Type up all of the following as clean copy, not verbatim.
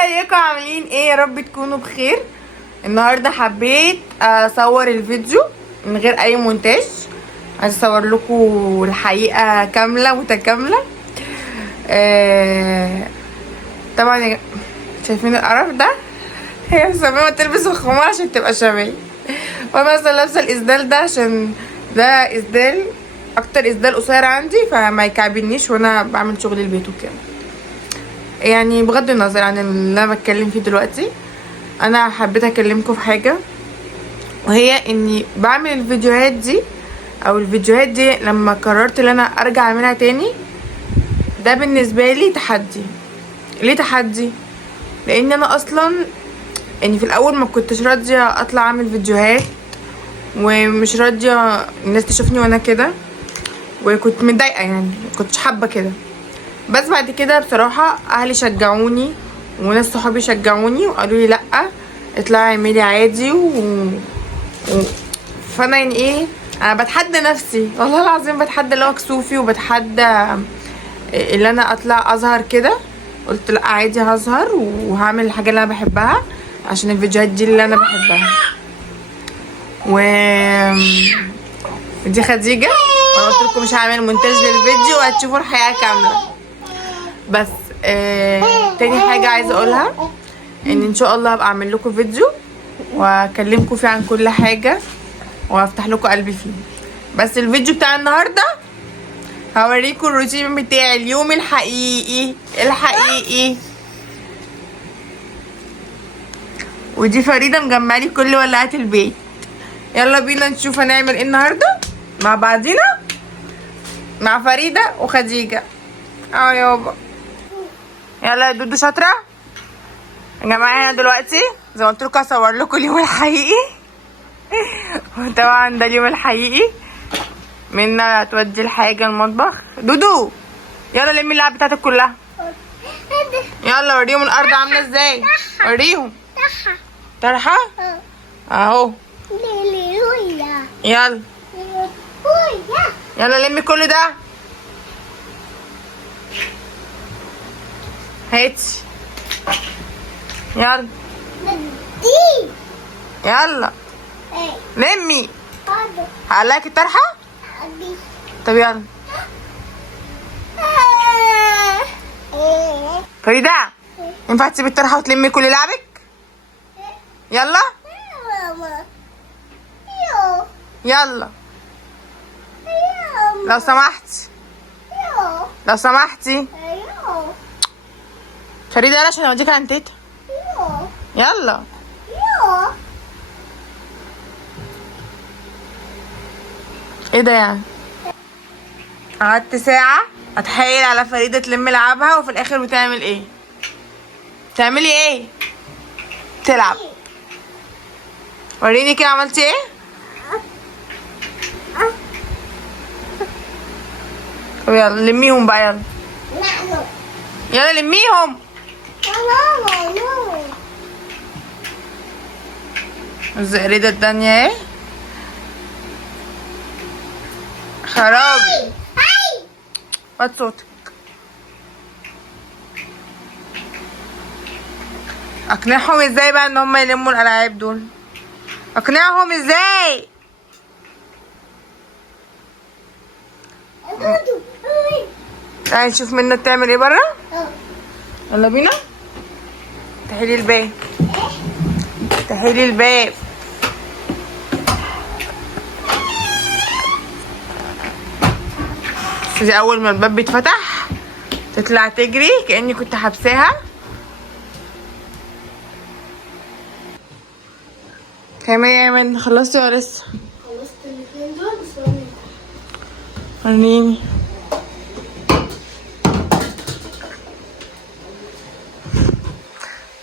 ازيكم عاملين ايه؟ يا رب تكونوا بخير. النهارده حبيت اصور الفيديو من غير اي مونتاج. عايز اصور لكم الحقيقه كامله متكامله. طبعا شايفين القرف ده؟ هي مصممه تلبس الخمار عشان تبقى شبهي، وانا اصلا لابسه الاسدال ده عشان ده اسدال اكتر اسدال قصير عندي، فما يكعبنيش وانا بعمل شغل البيت وكده. يعني بغض النظر عن اللي انا بتكلم فيه دلوقتي، انا حبيت اكلمكم في حاجه، وهي اني بعمل الفيديوهات دي، او الفيديوهات دي لما قررت ان انا ارجع اعملها تاني، ده بالنسبه لي تحدي. ليه تحدي؟ لان انا اصلا يعني في الاول ما كنتش راضيه اطلع اعمل فيديوهات، ومش راضيه الناس تشوفني وانا كده، وكنت متضايقه، يعني كنتش حابه كده. بس بعد كده بصراحه اهلي شجعوني، وناس صحابي شجعوني وقالوا لي لا، اطلعي اعملي عادي و... فانا يعني ايه، انا بتحدى نفسي والله العظيم، بتحدى اللي هو كسوفي، وبتحدى اللي انا اطلع اظهر كده. قلت لا عادي هظهر وهعمل الحاجه اللي انا بحبها، عشان الفيديوهات دي اللي انا بحبها. و دي خديجه، انا قلت لكم مش هعمل مونتاج للفيديو وهتشوفوا الحقيقه كامله. بس تاني حاجه عايزه اقولها ان شاء الله هبقى اعمل لكم فيديو واكلمكم فيه عن كل حاجه، وافتح لكم قلبي فيه. بس الفيديو بتاع النهارده هوريكم الروتين بتاعي اليوم الحقيقي. ودي فريده مجمعلي كل ولاعات البيت. يلا بينا نشوف هنعمل ايه النهارده مع بعضينا، مع فريده وخديجه. يابا يلا يا دودو شاطره يا جماعه. هنا دلوقتي زي ما قلت لكم هصور لكم اليوم الحقيقي. وطبعا ده اليوم الحقيقي. منا تودي الحاجه المطبخ. دودو يلا لمي اللعب بتاعتك كلها. يلا وريهم الارض عامله ازاي، وريهم. طرحه اهو. يلا يلا لمي كل ده. هاتي يلا يلا لمي. هقلعك الطرحه. طب يلا فريده، ينفع تسيبي الطرحه وتلمي كل لعبك؟ يلا يلا لو سمحتي، لو سمحتي فريده يلا عشان اوديك عند تيتا. يلا ايه ده يعني؟ قعدت ساعه اتحايل على فريده تلم لعبها، وفي الاخر بتعمل ايه؟ بتعملي ايه؟ تلعب. وريني كده عملتي ايه. طب يلا لميهم بقى. يلا يلا لميهم. الزقريدة التانية اهي. خرابي وطي صوتك. اقنعهم ازاي بقى ان هم يلموا الالعاب دول؟ اقنعهم ازاي؟ تعالي نشوف منى بتعمل ايه بره. يلا بينا. افتحيلي الباب، افتحيلي الباب. دي اول ما الباب بيتفتح تطلع تجري كأني كنت حابساها. تعملي ايه يا من؟ خلصتي ولا لسه؟ خلصت الاتنين دول بس. وريني.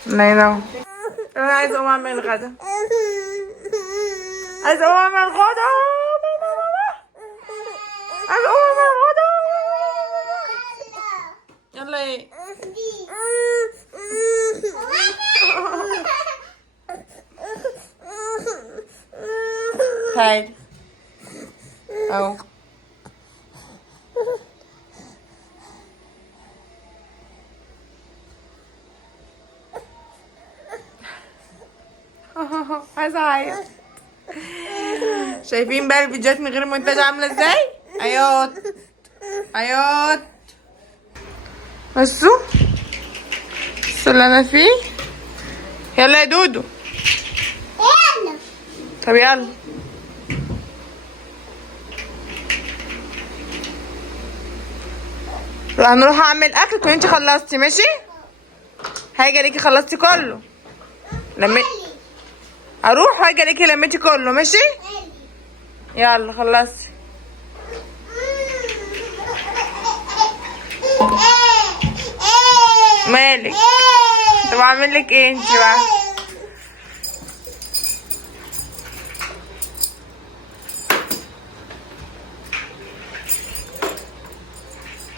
نايلة انا عايزه اقوم اعمل الغدا، عايزه اقوم اعمل الغدا، عايزه اقوم اعمل الغدا. يلا ايه؟ تعالي اهو. عايز اعيط. شايفين بقى الفيديوهات من غير مونتاج عامله ازاي؟ عياط عياط. بصوا اللي انا فيه. يلا يا دودو. طب يلا. هنروح اعمل اكل كنت انت خلصتي ماشي؟ هاجي عليكي خلصتي كله. لما اروح هاجي عليكي لميتي كله ماشي؟ يلا خلصتي. مالك؟ طب اعمل لك ايه انت بقى؟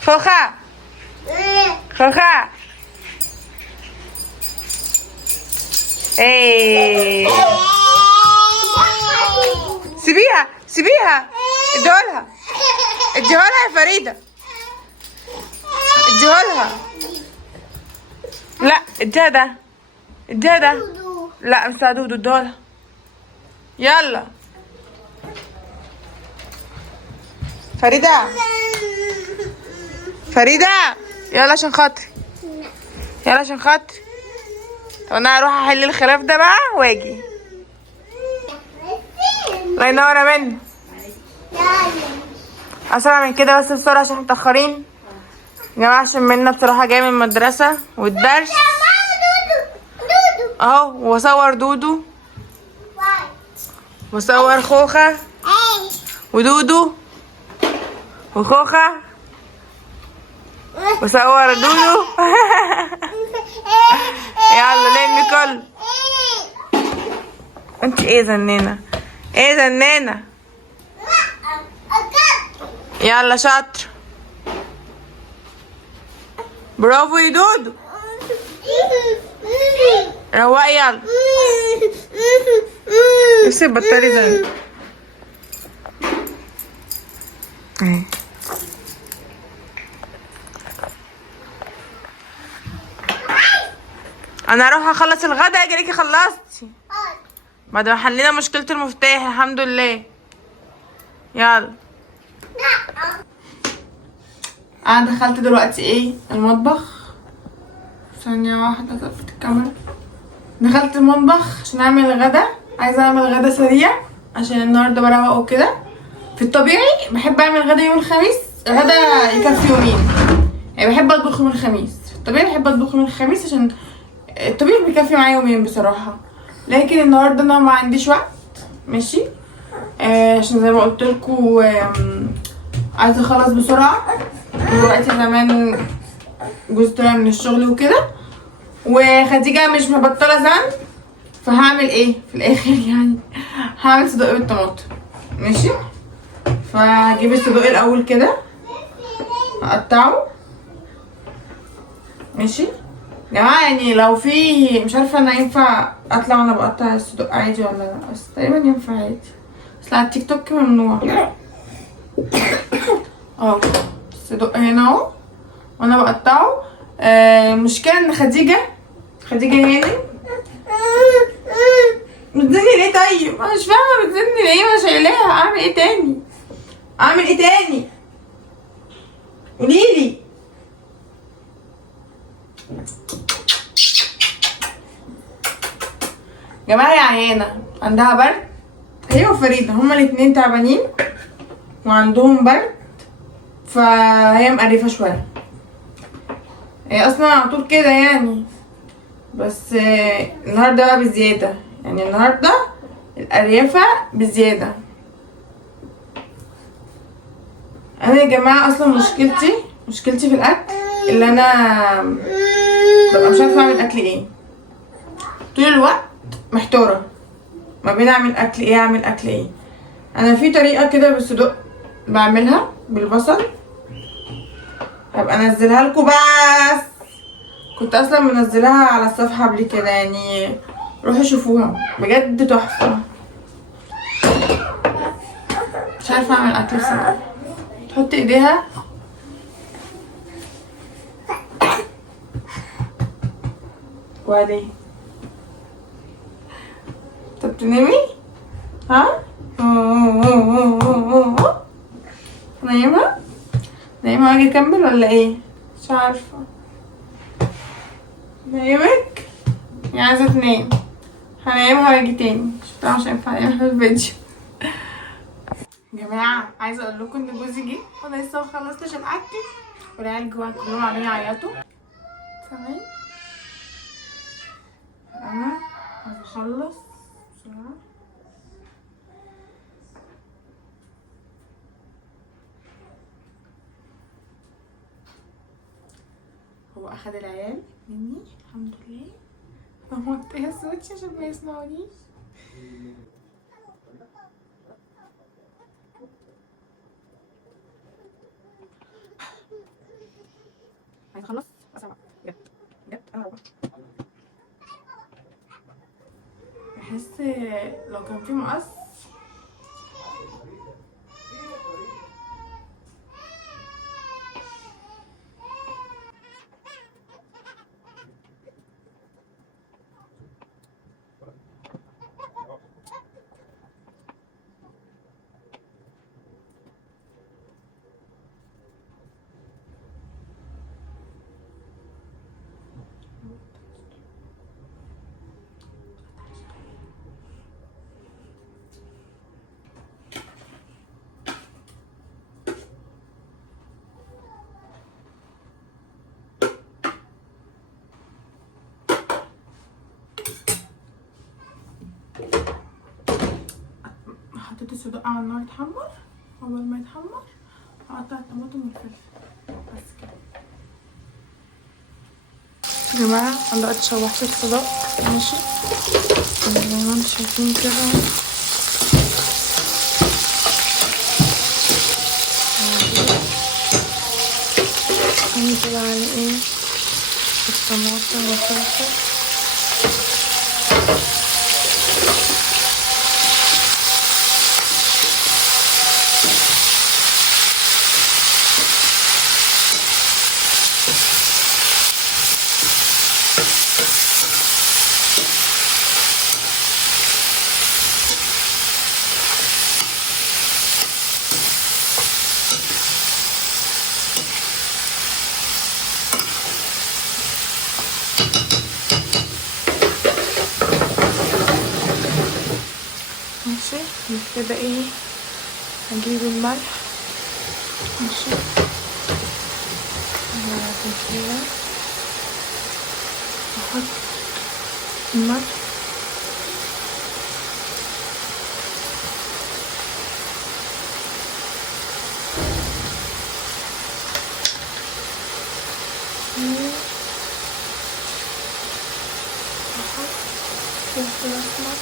خوخة خوخة. ايه سيبيها سيبيها. اديهولها اديهولها يا فريدة. اديهولها. لا اديها ده. اديها ده. لا مش بتاع دودو. اديهولها. يلا فريدة. فريدة يلا عشان خاطري. يلا عشان خاطري. طب انا هروح احل الخلاف ده بقى واجي. الله ينور يا منى. اسرع من كده بس بسرعه عشان متاخرين يا جماعه. عشان منى بصراحه جايه من المدرسه والدرس اهو. واصور دودو واصور خوخه ودودو وخوخه وصور دودو. يلا لمي كله. انت ايه زنانه؟ ايه زنانه؟ يلا شاطر. برافو يا دودو. روقي يلا. نفسي تبطلي زن. انا اروح اخلص الغدا اجي ليكي خلصتي بعد ما حلينا مشكلة المفتاح الحمد لله. يلا. انا دخلت دلوقتي ايه المطبخ. ثانية واحدة ظبط الكاميرا. دخلت المطبخ عشان اعمل الغدا. عايزة اعمل غدا سريع عشان النهاردة بروق وكده. في الطبيعي بحب اعمل غدا يوم الخميس. غدا يكفي يومين يعني. بحب اطبخ يوم الخميس. في الطبيعي بحب اطبخ يوم الخميس عشان الطبيعي بيكفي معايا يومين بصراحة. لكن النهارده انا ما عنديش وقت ماشي. عشان زي ما قلت لكم عايزه اخلص بسرعه. دلوقتي زمان جوزي طلع من الشغل وكده وخديجه مش مبطله زن. فهعمل ايه في الاخر يعني؟ هعمل صدق بالطماطم ماشي. فهجيب الصدق الاول كده اقطعه ماشي يا جماعه. يعني لو في مش عارفه انا ينفع اطلع وانا بقطع الصدق عادي ولا لا. بس تقريبا ينفع عادي. بس على التيك توك ممنوع. اهو الصدق هنا اهو وانا بقطعه. المشكله ان خديجه هاني بتزني ليه؟ طيب انا مش فاهمه بتزني ليه. ما شايلاها. اعمل ايه تاني؟ اعمل ايه تاني؟ قوليلي. جماعة يا عيانة عندها برد. هي وفريدة هما الاتنين تعبانين وعندهم برد. فهي مقرفة شوية. هي اصلا على طول كده يعني. بس النهاردة بقى بزيادة. يعني النهاردة القريفة بزيادة. انا يا جماعة اصلا مشكلتي في الاكل اللي انا ببقى مش عارفة اعمل اكل ايه. طول الوقت محتارة ما بين اعمل اكل ايه. انا في طريقة كده بالصدق بعملها بالبصل. هبقى انزلها لكم. بس كنت اصلا منزلها على الصفحة قبل كده يعني. روحوا شوفوها بجد تحفة. مش عارفة اعمل اكل بصراحة. تحط ايديها وبعدين تنامي؟ ها؟ نايمة؟ نايمة واجي اكمل ولا ايه؟ مش عارفة. نايمك؟ هي عايزة تنام. هنايمها واجي تاني. طبعا مش هينفع انام في الفيديو. يا جماعة عايزة اقول لكم ان جوزي جه وانا لسه مخلصتش الاكل والعيال جوا كلهم عمالين يعيطوا. تمام. انا هخلص بسرعة. هو اخد العيال مني الحمد لله. ما متهزتش عشان ما يسمعونيش. هنخلص اسرع بجد بجد. انا رابعة بحس لو كان في مقص حطيت الصدق على النار يتحمر. اول ما يتحمر هقطع الطماطم والفلفل بس كده. يا جماعه انا دلوقتي شوحت الصدق ماشي زي ما انتم شايفين كده. هنزل على ايه الطماطم والفلفل. ماشي كده ايه هجيب الملح ماشي وبعد كده احط الملح واحط فلفل اسمر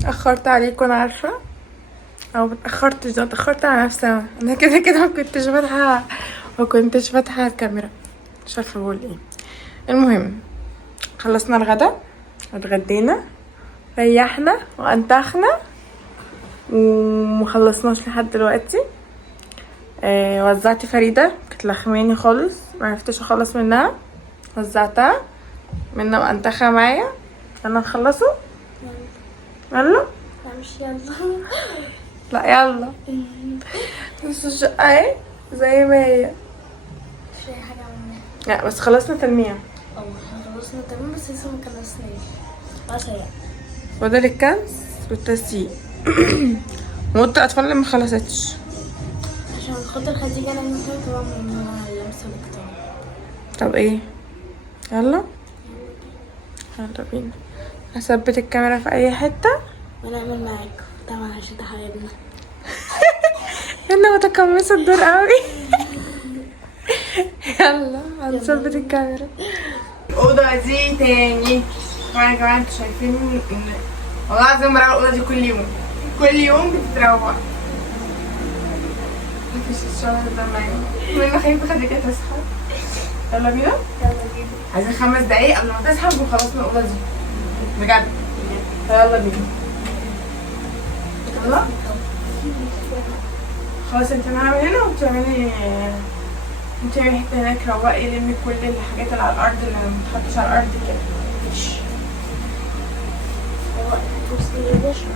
اتأخرت عليكم انا عارفة او متأخرتش ده اتأخرت على نفسي انا كده كده ما كنتش فاتحة الكاميرا مش عارفة بقول ايه. المهم خلصنا الغدا اتغدينا ريحنا وانتخنا ومخلصناش لحد دلوقتي. وزعت فريدة كانت لخماني خالص معرفتش اخلص منها وزعتها منى وانتخى معايا. يلا نخلصوا. يلا لا مش يلا. لا يلا. بس الشقة اهي زي ما هي. مش اي حاجة عملناها. لا بس خلصنا تلميع. احنا خلصنا تمام بس لسه ما خلصناش. خلاص هي. فاضل الكنس والتسييق. وأوضة الأطفال اللي ما خلصتش. عشان خاطر خديجة انا ممكن طبعا من اللمسة الكتاب. طب ايه؟ يلا يلا بينا. هثبت الكاميرا في اي حتة ونعمل معاكم طبعا عشان ده حبايبنا. انا متقمصة الدور قوي. يلا هنثبت الكاميرا. الأوضة دي تاني طبعا يا جماعة انتوا شايفين ان والله العظيم بروق الأوضة دي كل يوم. كل يوم بتتروق. مفيش الشغل ده معايا. من خايفة خديجة تصحى. يلا بينا. يلا بينا. عايزين 5 دقايق قبل ما تصحى نكون خلصنا الأوضة دي بجد. يلا بينا. يلا خلاص انت هعمل هنا وبتعملي حته هناك روقي لمي كل الحاجات اللي على الارض اللي متحطش على الارض كده. هو بصي ده شنو؟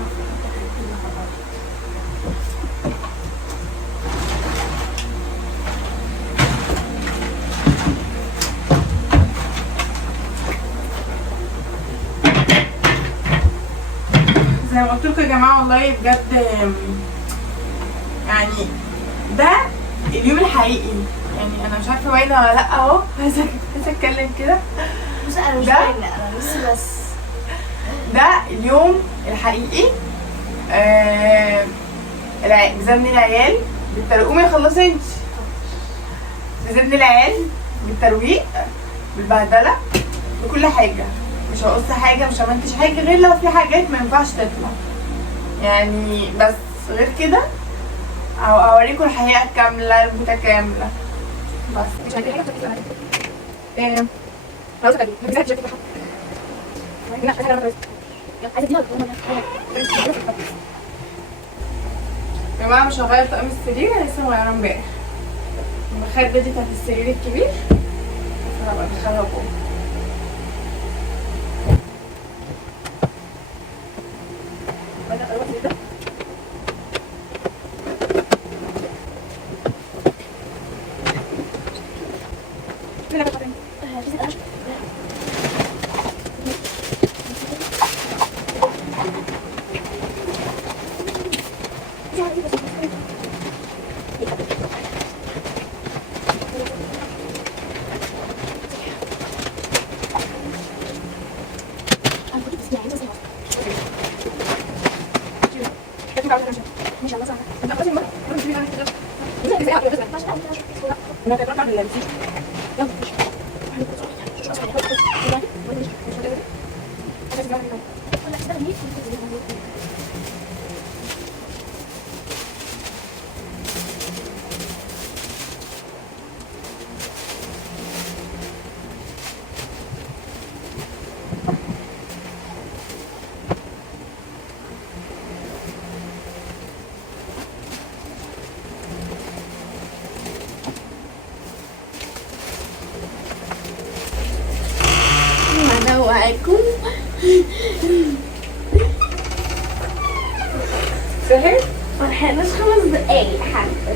زي ما قلت لكم يا جماعه والله بجد يعني ده اليوم الحقيقي. يعني انا مش عارفه باينه ولا لا اهو. عايزه اتكلم كده. بصي انا مش ده؟ باينة انا لسه بس. ده اليوم الحقيقي. بزن العيال بالترويق. قومي خلصي انت. بزن العيال بالترويق بالبهدله بكل حاجه. مش هقص حاجه مش همنتج حاجه غير لو في حاجات ما ينفعش تطلع يعني. بس غير كده اوريكم الحقيقه الكامله المتكامله. بس مش هدي حاجه ايه خلاص كده بتزهق شكلك. لا انا بس عايزه اديها يا جماعه. مش هغير طقم السرير. انا لسه مغيره امبارح. المخده دي بتاعت السرير الكبير هبقى ادخلها جوه. معاكم سهل. ملحقناش 5 دقايق حتى.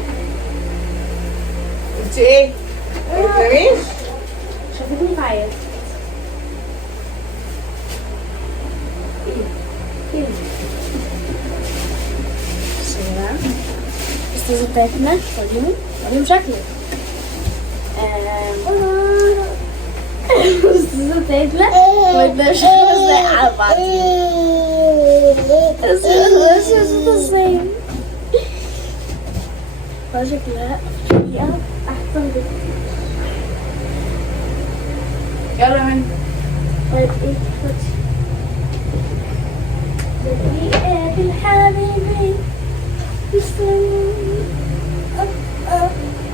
انت ايه؟ متناميش؟ شافتني بعيط. ايه الأستاذة بتاعتنا وريهم شكلك. الأستاذة بتاعتنا ما يقدرش 5 دقايق على بعض. ازاي شكلها فيها أحسن بكتير. يلا من طيب ايه تحطي دقيقة بالحبيبي تسلمي.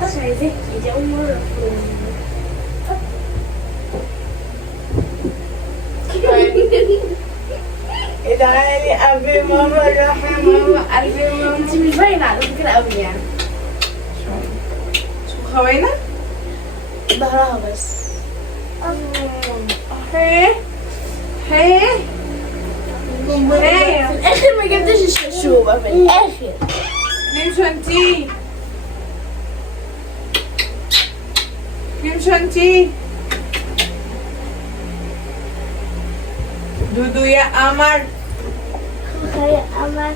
مش عايزاكي دي أول مرة ادعالي قلبي ماما روح يا ماما قلبي ماما. انتي مش باينة على فكرة قوي يعني. شوف خوينا ظهرها بس. حلو. بونبونايه. في الاخر ما جبتش الشبشوبة في الاخر. نمشوا انتي. نمشوا انتي. دودو يا قمر. يا قمر.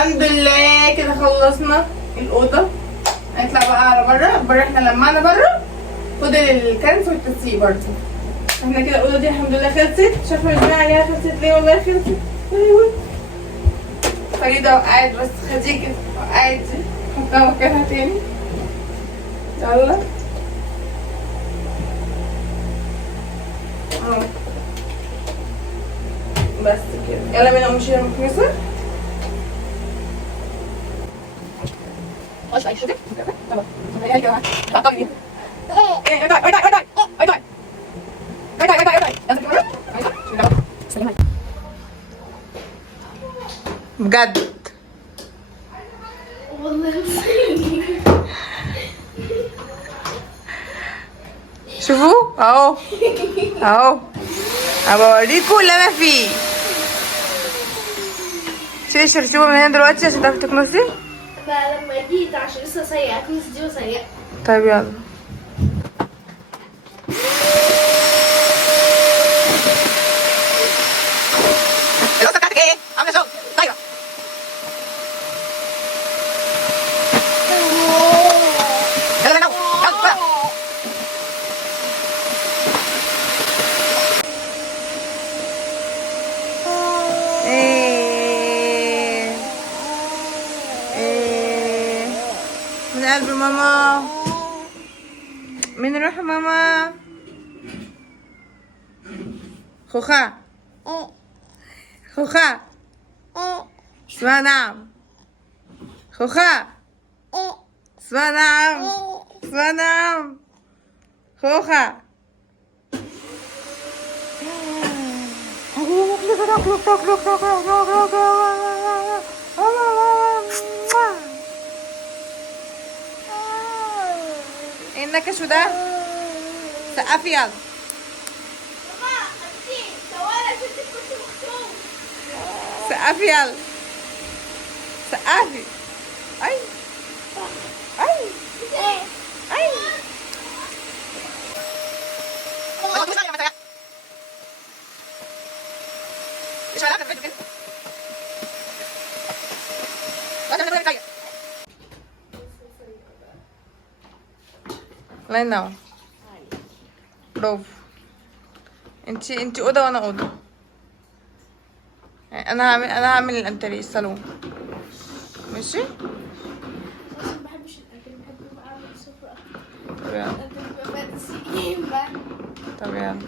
الحمد لله كده خلصنا الأوضة. هنطلع بقى على بره احنا لمعنا بره، فضل الكنس والتسييق برضه. احنا كده الأوضة دي الحمد لله خلصت. مش عارفة مش باين عليها خلصت ليه، والله خلصت. ايوه فريدة وقعت بس خديجة وقعت دي حطها مكانها تاني. يلا بس كده، يلا بينا نمشي المكنسة. خلاص شوفي طبعا هي كده تعطل بيها. ايه بجد والله شوفوا اهو اهو هبوريكوا اللي انا فيه. شيلي الشرشوبة من هنا دلوقتي عشان تعرفي تكنسي. فلما جيت عشان لسه سيئة اكنس دي وسيئة. طيب يلا. القصة بتاعتك ايه؟ عاملة شغل طايرة. يلا بينا يلا. من قلب ماما، من روح ماما. خوخا خوخا اسمها نعم. خوخا اسمها نعم. اسمها نعم. خوخا ايه النكش ده؟ سقفي يلا. ماما انتي طوالة شفتك كنت مخطوب. سقفي يلا. سقفي. اي اي اي. الله ينور. برافو. انتي اوضه وانا اوضه. انا هعمل الانتريه الصالون. ماشي. اصلا ما بحبش الاكل، بحب بقى اعمل سفرة. طب يلا. الاكل بيبقى فانتسي بقى. طب يلا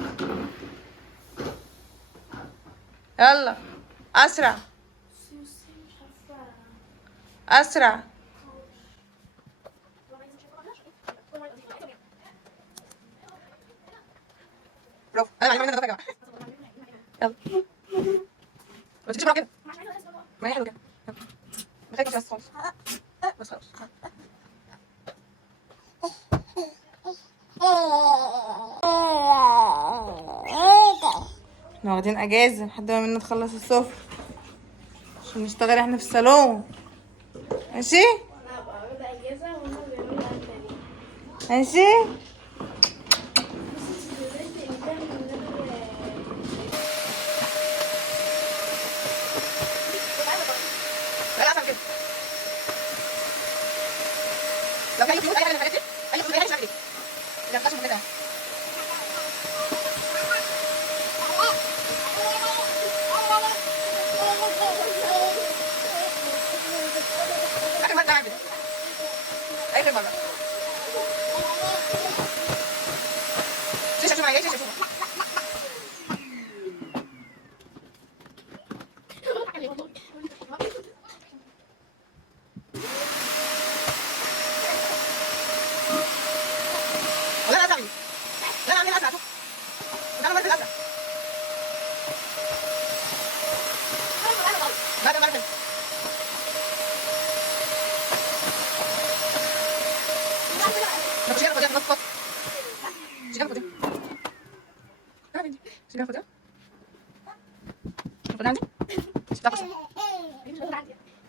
يلا اسرع سوسي مش عارفة. اسرع. برافو. انا معلمه منك يا جماعه. يلا ما تمشيش بسرعه كده. ما هي حلوه كده. يلا ما خليكش بس خالص. بس خلاص. احنا واخدين اجازه لحد ما منا تخلص السفر عشان نشتغل احنا في الصالون. ماشي انا هبقى واخدة اجازة وهما بيعملوا انتري. ماشي. لو كان يخلص اي حاجه من الحاجات دي، اي يخلص اي حاجه مش عارف ايه. اذا ما كده اخر مره عامل اخر مره. شوف معايا شوف. لا لا لا اعمل اسرع. شوف انا عملت الاسرع. بعد ما عملت ما تشيل خدها نص. شيل خدها. شيل خدها. خدها عندي.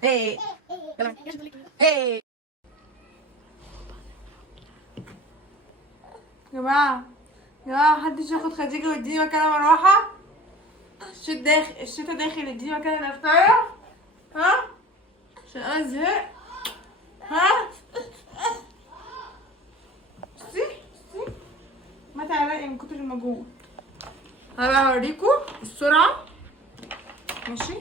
هي يلا هي يا جماعة محدش ياخد خديجة ويديني مكان مروحة. الشتا داخل اديني مكان الافطارة. ها انا زهقت. ها بصي ما تعرقي من كتر المجهود. انا هوريكم السرعه. ماشي.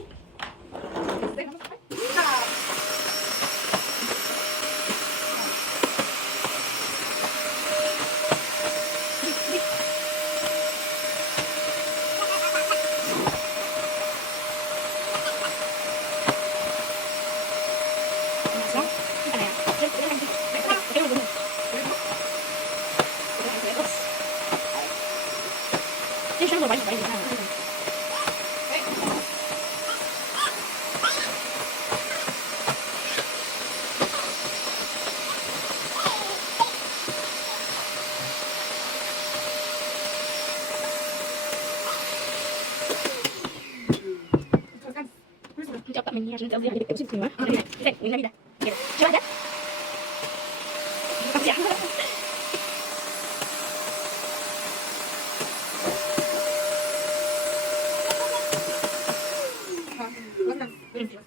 انت ابطأ مني عشان انت قصدي عليك بتمسك كلمة والنبي ده كده شبه ده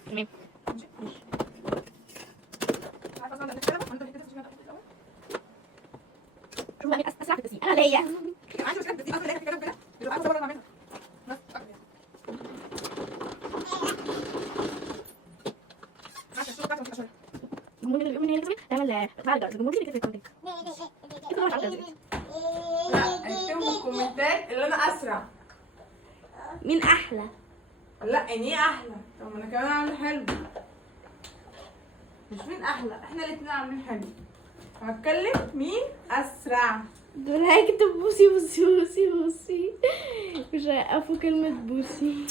تمام. شوف بقى مين اسرع في التسليق. انا ليا عندي مشكله بس اصلا كده كده دلوقتي بره بعملها بس عشان الشغل بتاعتي مش الجمهور اللي هي تعمل فالدرز. الجمهور اللي كتب كونتنت كده مش عارفه لا اكتبوا في الكومنتات اللي انا اسرع. مين احلى. لا يعني ايه احلى؟ طب ما انا كمان عامله حلو. مش مين احلى، احنا الاتنين عاملين حلو. هتكلم مين اسرع. دول هيكتب بوسي بوسي بوسي بوسي مش هيقفوا كلمة بوسي.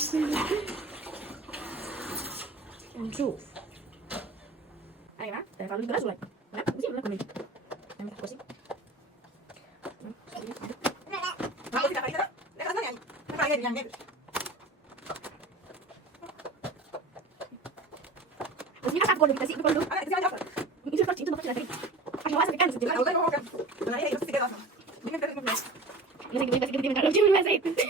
نشوف. يا جماعة تعالوا بلاش لايك. بوسي ولا كومنت. نعمل بوسي. هقول لك كده لا خلاص يعني بس مين اسعد كله بالتسيق كله. انا ازاي عندي اكتر انت فكرتي انت ضغطتي على عشان هو اسف كانسل. لا والله ما هو كان انا هي بس كده اصلا دي كانت اسمها يلا جيب بس جيب من عرفتي من زيت.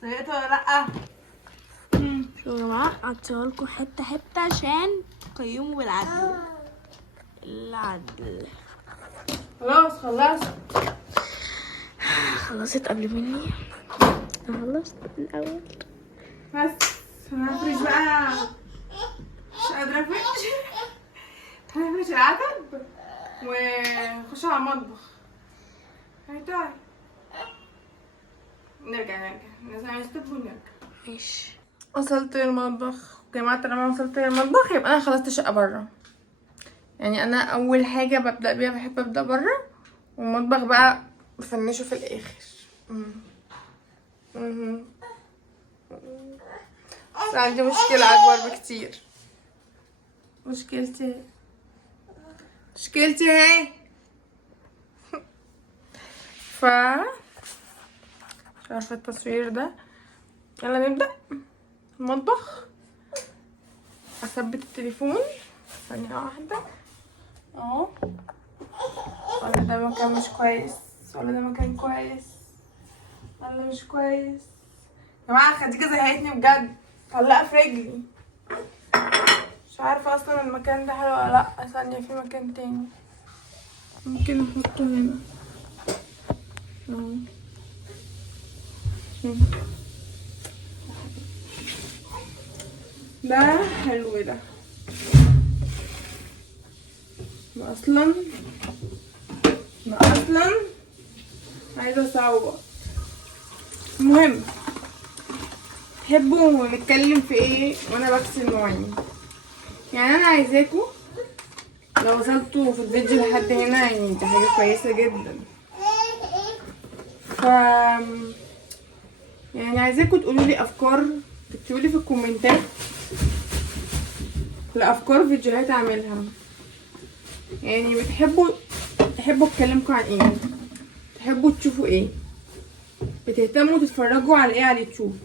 سيئت ولا لا؟ شوفوا يا جماعة عطيها لكم حتة حتة عشان تقيموا بالعدل. العدل. خلاص خلصت. خلصت قبل مني. انا خلصت الاول. بس هنفرش بقى. مش قادرة افرش. هنفرش العتب ونخش على المطبخ. هيتعب. نرجع نعمل ستوب ونرجع. ماشي. وصلت المطبخ. جماعة لما وصلت المطبخ يبقى انا خلصت الشقة برا. يعني انا اول حاجة ببدأ بيها بحب ابدأ برا، والمطبخ بقى بفنشه في الاخر. بس عندي مشكلة اكبر بكتير. مشكلتي اهي. مش عارفة التصوير ده. يلا نبدأ المطبخ. اثبت التليفون ثانية واحدة اهو. ولا ده مكان مش كويس ولا ده مكان كويس ولا مش كويس. يا جماعة خديجة زهقتني بجد. طلقة في رجلي. مش عارفة اصلا المكان ده حلو ولا لا. ثانية في مكان تاني ممكن نحطه هنا اهو. ده حلو ده. اصلا عايزه اصور. المهم تحبوا نتكلم في ايه وانا بغسل مواعين؟ يعني انا عايزاكم لو وصلتوا في الفيديو لحد هنا يعني دي حاجه كويسه جدا. ف يعني عايزاكم تقولوا لي افكار، تكتبوا لي في الكومنتات لافكار فيديوهات اعملها. يعني تحبوا اتكلمكم عن ايه؟ تحبوا تشوفوا ايه؟ بتهتموا تتفرجوا على ايه على اليوتيوب؟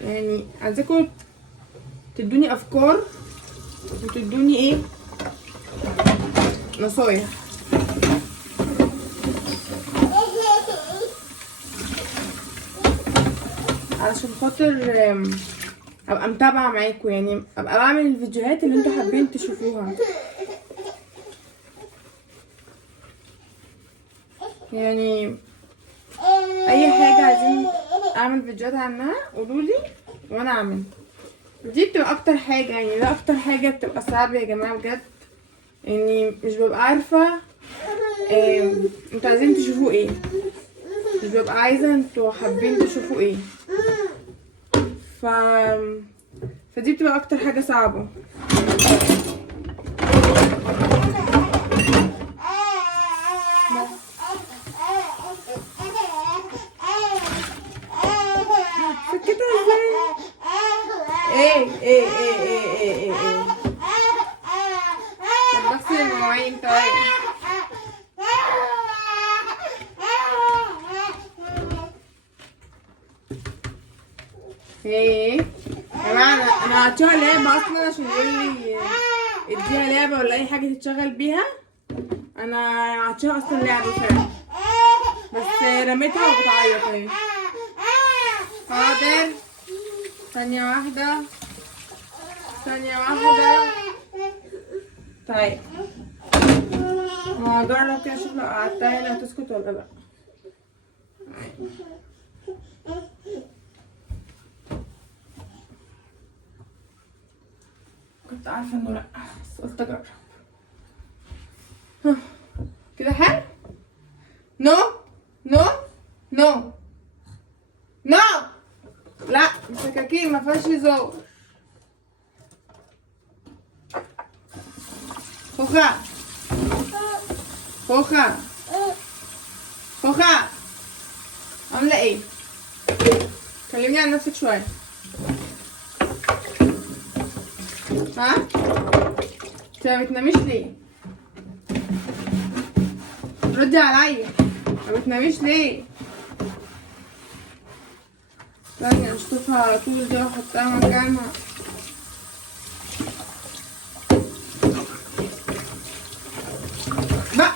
يعني عايزاكم تدوني افكار وتدوني ايه نصايح. علشان خاطر ابقى متابعه معاكم، يعني ابقى بعمل الفيديوهات اللي انتوا حابين تشوفوها. يعني اي حاجه عايزين اعمل فيديوهات عنها قولولي وانا اعمل. دي بتبقى اكتر حاجه، يعني ده اكتر حاجه بتبقى صعبه يا جماعه بجد، اني مش ببقى عارفه انتوا عايزين تشوفوا ايه، مش ببقى عايزه انتوا حابين تشوفوا ايه. ف فدي بتبقى اكتر حاجه صعبه. سكتها ازاي؟ ايه طب بغسل المواعين طيب. ايه يا جماعه، انا هعطيها لعبه اصلا عشان يقول لي اديها لعبه ولا اي حاجه تتشغل بيها. انا هعطيها اصلا لعبه فعلا، بس رميتها وبتعيط اهي. حاضر، ثانيه واحده. طيب هجرب كده اشوف لو قعدتها هنا هتسكت ولا لا. كنت عارفه انه لا، بس قلت اجرب. كده حلو. نو نو نو نو، لا السكاكين ما فيهاش هزار. خوخة خوخة خوخة، عاملة ايه؟ كلميني عن نفسك شوية. ها؟ انت ما بتناميش ليه؟ ردي عليا، ما بتناميش ليه؟ ثانية اشطفها على طول دي واحطها مكانها. بقى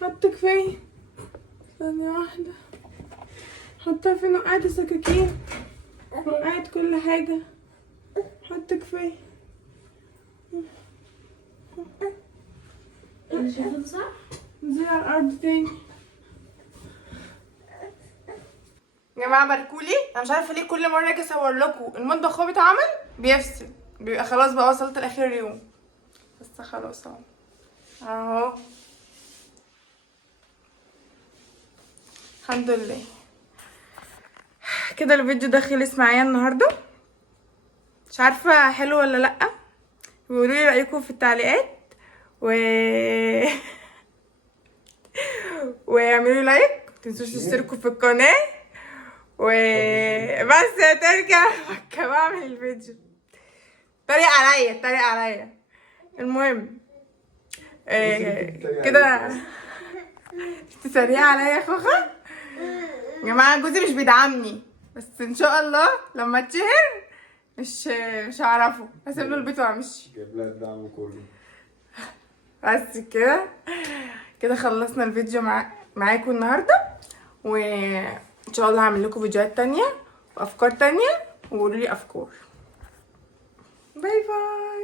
حطك فين؟ ثانية واحدة. حطها فين؟ وقعت السكاكين، وقعت كل حاجة. حطك فين؟ مش هاخد صح؟ نزلي على الأرض تاني. يا جماعة باركولي، أنا مش عارفة ليه كل مرة أجي أصور لكم المطبخ هو بيتعمل بيفصل، بيبقى خلاص بقى وصلت لآخر اليوم، بس خلاص اهو الحمد لله. كده الفيديو ده خلص معايا النهارده، مش عارفه حلو ولا لا، وقولوا لي رايكم في التعليقات واعملوا لايك، متنسوش تشتركوا في القناه وبس. ترجع بعمل الفيديو، اتريق عليا. المهم كده تتريق عليا يا خوخه. يا جماعه جوزي مش بيدعمني، بس ان شاء الله لما اتشهر مش هعرفه، هسيب له البيت وامشي. جايب لها الدعم كله. بس كده خلصنا الفيديو معاكم النهارده، وان شاء الله هعمل لكم فيديوهات تانية وافكار تانية، وقولوا لي افكار. باي باي.